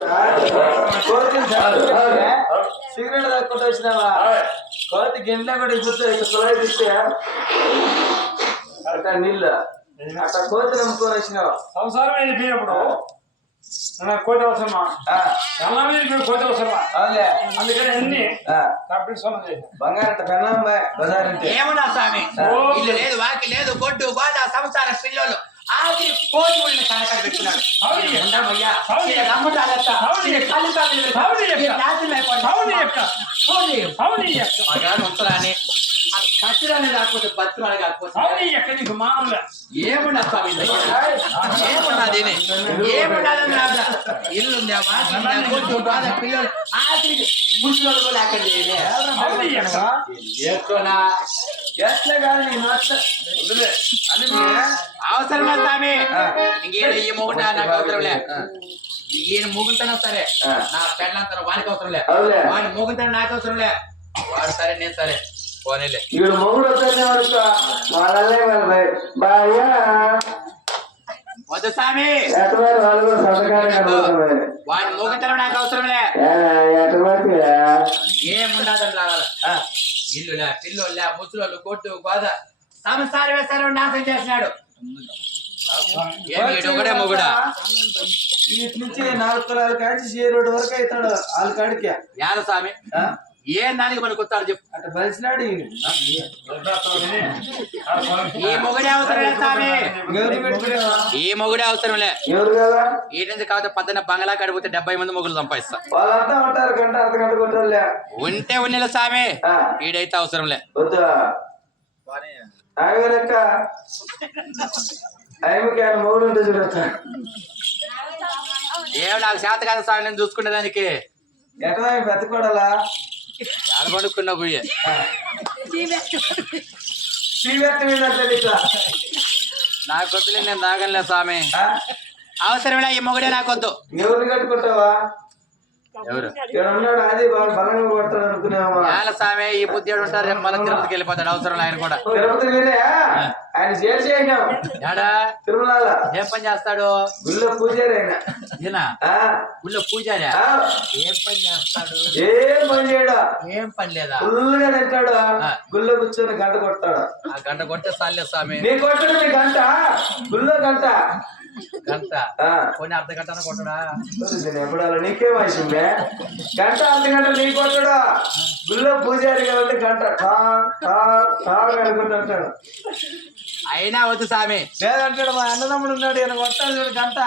కోతి సిగరెట్ తాక్కుంటూ వచ్చినావా కోతి గిండ్ల కూడా ఇప్పుడు సులభ తీస్తే నీళ్ళు. అట్లా కోతి నమ్ముకొని వచ్చినావా. సంసారం వెళ్ళిపోయినప్పుడు నాకు కోటి అవసరమా? ఆ, ఎలా వెళ్ళిపోయి కోటి అవసరమా? అందుకని అన్ని చేశాను బంగారంట బజార్ ఏమన్నా స్వామి. ఇల్లు లేదు వాకి లేదు గొడ్డు గోడ సంసార పిల్లలు. ఆఖరి కోటి ఊళ్ళని కనకడ పెట్టుకున్నాడు ఉండమయ్యా. అది కచ్చిరాని కాకపోతే బతురాని కాకపోతే మామూలుగా. ఏమున్నా స్వామి? ఏమున్నది ఏమున్నది ఇల్లు గొడ్డు బాధ పిల్లలు. ఆఖరికి ముసలోళ్ళు కూడా ఎట్లా కాదు నీ అవసరమా స్వామి. ఇంకేం ఈ మొగుడు నాకు ఈయన ముగుంతనా సరే. నా పెళ్ళంతా వానికి అవసరంలే అవునులే. వాడి ముగుంతన నాకు అవసరంలే వాడు సరే నేను సరే. పోనీలే. ఇప్పుడు మొగుడు వద్దనే వరకు వాళ్ళే వాళ్ళ బాయ్యా వద్దు స్వామి. వాడి నాకు అవసరంలే ఎటువంటి ఏముండదని రావాలి ఇల్లులే పిల్లోళ్ళే ముసలోళ్ళు కొట్టు గోద సంసారం వేస్తారు నాశనం చేసినాడు నుంచి నాలుగు కులాల కాడిచి రోడ్డు వరకు అవుతాడు వాళ్ళ కాడికి. యాద స్వామి ఆ? ఏం దానికి మనకు కొత్తాడు చెప్పు. అట్ట బలిసినాడు ఈయన. ఈ మొగుడే అవసరం పెట్టుకునేవా? ఈ మొగుడే అవసరంలే ఎవరు కదా? ఈ నుంచి కాకపోతే పద్దెన బంగ్లా కడిపోతే డెబ్బై మంది మొగులు సంపాదిస్తా. ఉంటే ఉన్నిల స్వామి ఆ. ఈడైతే అవసరంలే వద్దా ఆగలక్క ఆయనకి ఆయన మొగుడు ఉంటే చూడొచ్చా ఏం నాకు చేత కాదు స్వామి నేను చూసుకునే దానికి. ఎట్లా పెద్ద పడుకున్న పోయి. నాకు వద్దులే నేను తాగలే స్వామి? అవసరమే ఈ మొగుడే నాకొద్దు. ఎవరిని కట్టుకుంటావా? ఈ బుద్ధి ఏడు ఉంటారు రేపు మళ్ళీ తిరుపతికి వెళ్ళిపోతాడు. అవసరం ఆయన కూడా. ఆయన చేసి తిరుమల ఏం పని చేస్తాడు? గుళ్ళో పూజారి ఆయన. ఊళ్ళో పూజారా? ఏం పని చేస్తాడు? ఏం పని చేయడు? ఏం పని లేదా? ఫుల్గా తింటాడు. గుళ్ళో కూర్చొని గంట కొడతాడు. ఆ గంట కొట్టే సాలే స్వామి. నీ కొట్టడు నీ గంట. గుళ్ళో గంట. గంట. ఆ, కొన్ని అర్ధ గంట కొట్టడా? ఎప్పుడు అలా నీకే గంట అర్ధ గంట నీ కొట్టడు? గుళ్ళో పూజారి కాబట్టి గంట. అనుకుంటుంటాడు అయినా వద్దు స్వామి లేదంటాడు మా అన్నదమ్ముడు ఉన్నాడు ఈయన కొట్టాడు చూడు గంట.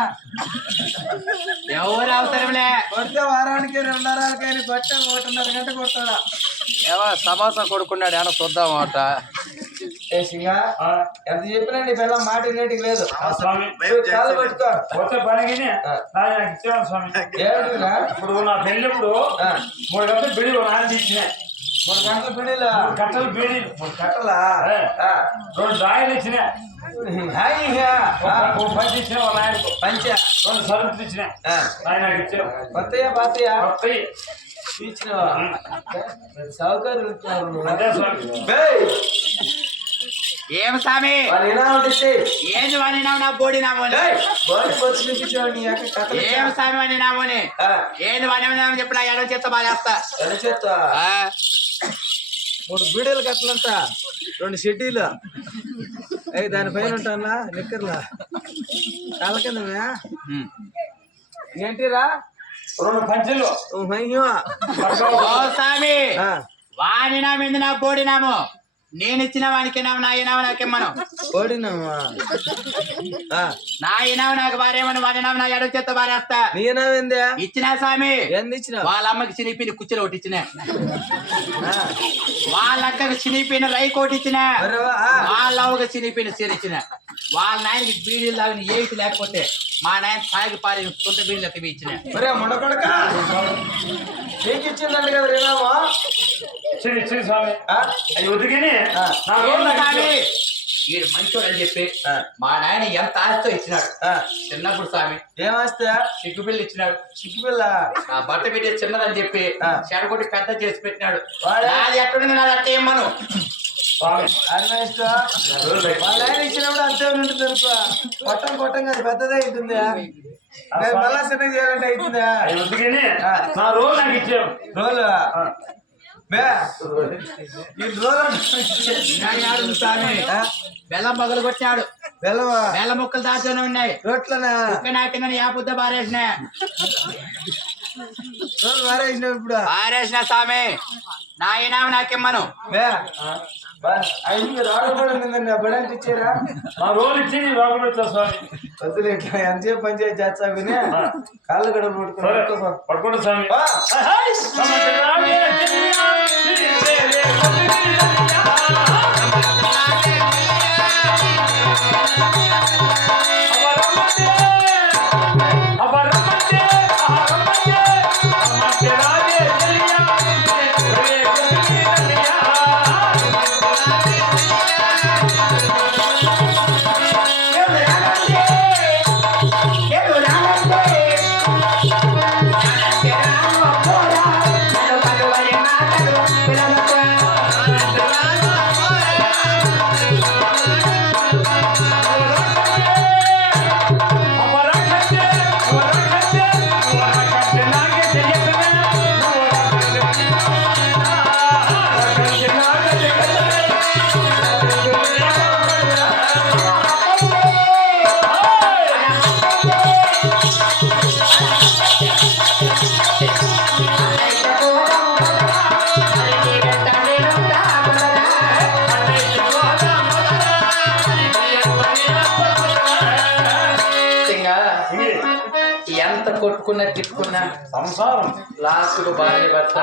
ఎవరు అవసరంలే. కొడితే వారానికి రెండు వారాలకి ఆయన కొట్టాడు ఒకటిన్నర గంట కొట్టాడా ఎవరు సమాసం కొడుకున్నాడు ఏమన్నా చూద్దాం అట ఎంత చెప్పినా నీ పిల్ల మాట నేటికి లేదు. స్వామి కాళ్ళు పట్టుకో. వచ్చే పనికి నాకు ఇచ్చాను స్వామి? ఇప్పుడు నా పెళ్ళిప్పుడు ఆ, మూడు గంటలు బిడి నాన్న ఇచ్చిన మూడు గంటల పిడిలా కట్టలు బిడి కట్టలా ఆ, రెండు డాయిలు ఇచ్చిన పంచి పంచ? రెండు సరుకులు ఆయన సౌకర్యం ఏం స్వామి ఏంది వాడినావు నా బోడి నామోని ఏం స్వామి వాడి నామోని ఏంది వాడినామని చెప్పిన ఎడం చేత బాధేస్తా మూడు బీడీలు కట్టలంట రెండు అయ్యి దానిపైన ఉంటానా? నిక్కర్లా. కాళ్ళ కిందమే ఏంటిరా? రెండు పంచులు. స్వామి నామింది నా బోడి నాము. నేను ఇచ్చిన వానికి నా ఇనాము నాకేమను ఓడినామా నా ఇనాము నాకు భార్యమని నాము నా ఎడం చేత బాధేస్తా నీనావిందే ఇచ్చిన స్వామి? ఎంత ఇచ్చినావు వాళ్ళ అమ్మకి చినిపిన కుర్చీలో ఒకటి ఇచ్చిన. వాళ్ళ అక్కకి చినిపిన రై కోటి ఇచ్చిన? వాళ్ళ అవ్వకి చినిపిన చీర ఇచ్చిన. వాళ్ళ నాయనకి బీడీలు తాగిన ఏటి లేకపోతే మా నాయన తాగి పారి సొంత బీడీలు ఎత్తి ఇచ్చిన. ఒరే మొండకొడక! నీకు ఇచ్చిందంట కదా రేనామా ఇచ్చింది ఇచ్చింది స్వామి. అవి ఆ. నా. ఈడు మంచోడు అని చెప్పి ఆ. మా నాయన ఎంత ఆస్తితో ఇచ్చినాడు? చిన్నప్పుడు స్వామి. ఏమాస్తే సిగ్గుపిల్లి ఇచ్చినాడు. సిగ్గుపిల్ల నా బట్ట పెట్టి చిన్నదని చెప్పి ఆ. చెడగొట్టి పెద్ద చేసి పెట్టినాడు. వాడే? నాది ఎక్కడుంది నాది అట్టే ఇమ్మను. ఇచ్చినప్పుడు అంతే ఉంటుంది అనుకో కొట్టం కొట్టం అది పెద్దదే అవుతుంది నేను మళ్ళా చిన్నగా చేయాలంటే అవుతుందా రోజు నాకు ఇచ్చావు స్వామి బెల్లం పగలు కొట్టాడు. వెళ్ళవా బెల్లం ముక్కలు దాచుకొని ఉన్నాయి. రోట్లనా? నాటిందని యాపుద్ద బారేసిన ఇప్పుడు బారేసిన స్వామి నాయన నాకిమ్మను. బే ఐదు రాడు కూడా ఉందండి ఆ బడానికి ఇచ్చారా నా రోజు ఇచ్చి నీ లోపల వచ్చా స్వామి. వద్దులే ఇట్లా ఎంతసేపు పంచాయతీ చేస్తా విని. కాళ్ళు పట్టుకుని పడుకోండి స్వామి. కొట్టుకున్నా తిట్టుకున్నా సంసారం. లాస్ట్ భార్య భర్త.